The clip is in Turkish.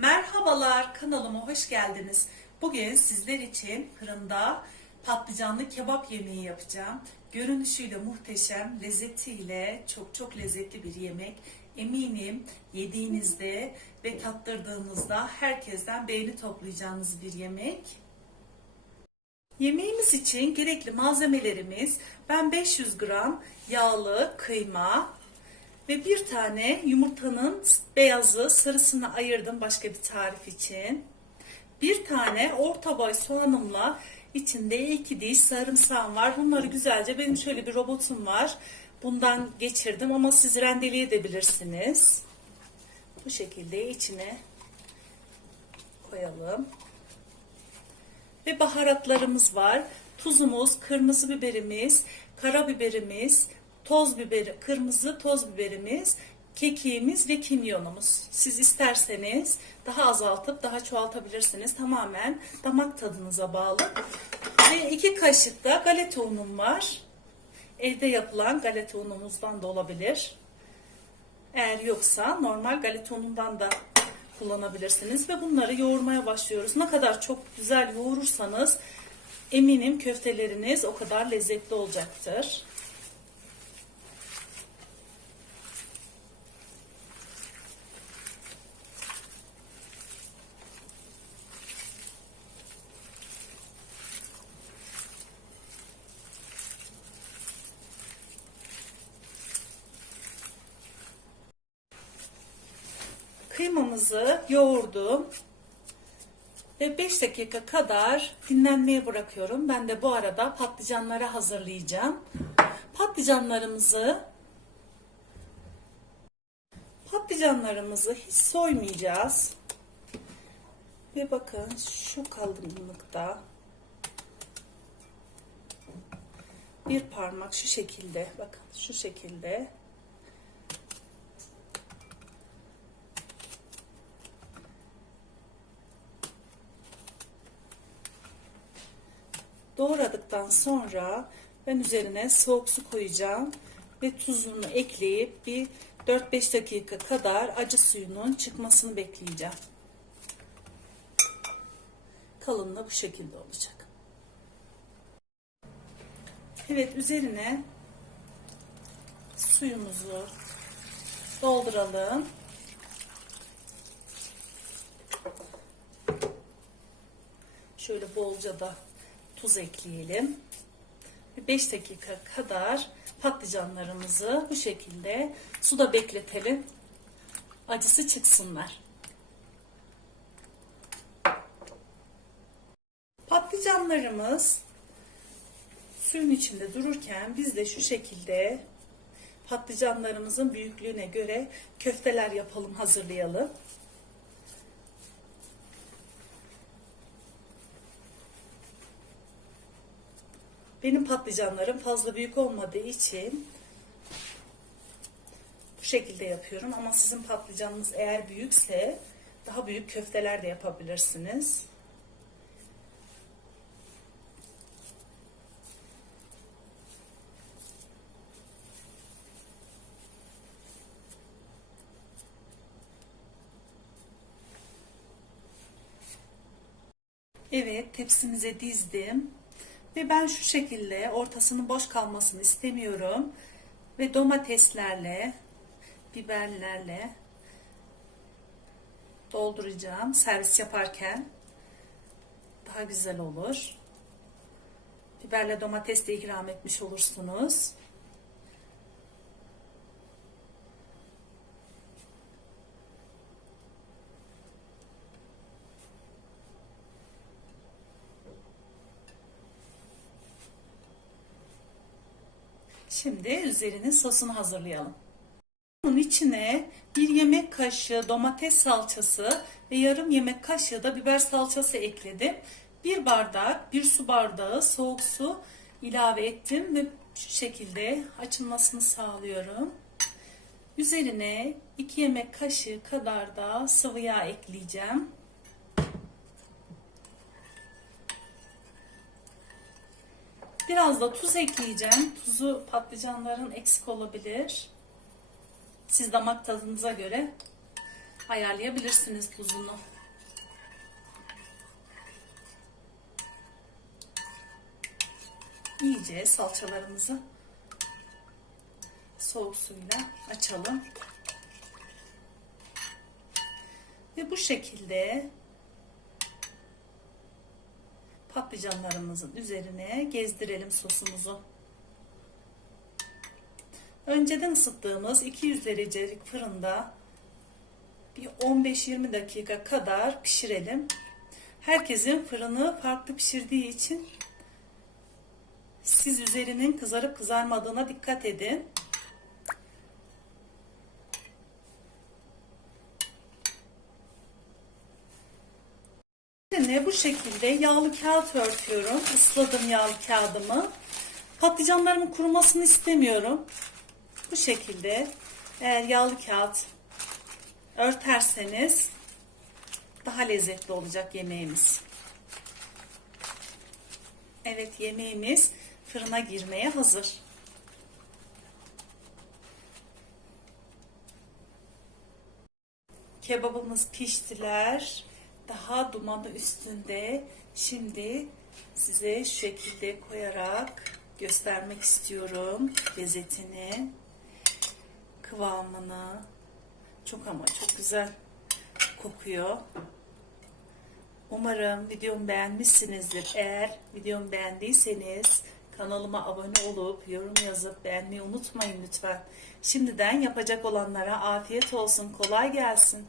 Merhabalar kanalıma hoş geldiniz. Bugün sizler için fırında patlıcanlı kebap yemeği yapacağım. Görünüşüyle muhteşem, lezzetiyle çok çok lezzetli bir yemek. Eminim yediğinizde ve tattırdığınızda herkesten beğeni toplayacağınız bir yemek. Yemeğimiz için gerekli malzemelerimiz ben 500 gram yağlı kıyma ve bir tane yumurtanın beyazı sarısını ayırdım başka bir tarif için. Bir tane orta boy soğanımla içinde iki diş sarımsağım var. Bunları güzelce benim şöyle bir robotum var. Bundan geçirdim ama siz rendeleyebilirsiniz. Bu şekilde içine koyalım ve baharatlarımız var. Tuzumuz, kırmızı biberimiz, karabiberimiz, toz biberi, kırmızı toz biberimiz, kekiğimiz ve kimyonumuz. Siz isterseniz daha azaltıp daha çoğaltabilirsiniz. Tamamen damak tadınıza bağlı. Ve iki kaşık da galeta unum var. Evde yapılan galeta unumuzdan da olabilir. Eğer yoksa normal galeta unundan da kullanabilirsiniz ve bunları yoğurmaya başlıyoruz. Ne kadar çok güzel yoğurursanız eminim köfteleriniz o kadar lezzetli olacaktır. Kıymamızı yoğurdum ve 5 dakika kadar dinlenmeye bırakıyorum. Ben de bu arada patlıcanları hazırlayacağım. Patlıcanlarımızı patlıcanlarımızı hiç soymayacağız. Ve bakın şu kalınlıkta bir parmak şu şekilde bakın şu şekilde Doğradıktan sonra ben üzerine soğuk su koyacağım ve tuzunu ekleyip bir 4-5 dakika kadar acı suyunun çıkmasını bekleyeceğim. Kalınlığı bu şekilde olacak. Evet üzerine suyumuzu dolduralım. Şöyle bolca da tuz ekleyelim. 5 dakika kadar patlıcanlarımızı bu şekilde suda bekletelim. Acısı çıksınlar. Patlıcanlarımız suyun içinde dururken biz de şu şekilde patlıcanlarımızın büyüklüğüne göre köfteler yapalım, hazırlayalım. Benim patlıcanlarım fazla büyük olmadığı için bu şekilde yapıyorum. Ama sizin patlıcanınız eğer büyükse daha büyük köfteler de yapabilirsiniz. Evet tepsimize dizdim. Ve ben şu şekilde ortasının boş kalmasını istemiyorum. Ve domateslerle, biberlerle dolduracağım servis yaparken. Daha güzel olur. Biberle domates de ikram etmiş olursunuz. Şimdi üzerine sosunu hazırlayalım. Bunun içine bir yemek kaşığı domates salçası ve yarım yemek kaşığı da biber salçası ekledim. Bir bardak, bir su bardağı soğuk su ilave ettim ve şu şekilde açılmasını sağlıyorum. Üzerine 2 yemek kaşığı kadar da sıvı yağ ekleyeceğim. Biraz da tuz ekleyeceğim. Tuzu patlıcanların eksik olabilir. Siz damak tadınıza göre ayarlayabilirsiniz tuzunu. İyice salçalarımızı soğuk suyla açalım. Ve bu şekilde patlıcanlarımızın üzerine gezdirelim sosumuzu. Önceden ısıttığımız 200 derecelik fırında bir 15-20 dakika kadar pişirelim. Herkesin fırını farklı pişirdiği için siz üzerinin kızarıp kızarmadığına dikkat edin. Şimdi bu şekilde yağlı kağıt örtüyorum. Isladım yağlı kağıdımı. Patlıcanlarımın kurumasını istemiyorum. Bu şekilde eğer yağlı kağıt örterseniz daha lezzetli olacak yemeğimiz. Evet yemeğimiz fırına girmeye hazır. Kebabımız piştiler. Daha dumanı üstünde. Şimdi size şu şekilde koyarak göstermek istiyorum lezzetini, kıvamını. Çok ama çok güzel kokuyor. Umarım videomu beğenmişsinizdir. Eğer videomu beğendiyseniz kanalıma abone olup yorum yazıp beğenmeyi unutmayın lütfen. Şimdiden yapacak olanlara afiyet olsun, kolay gelsin.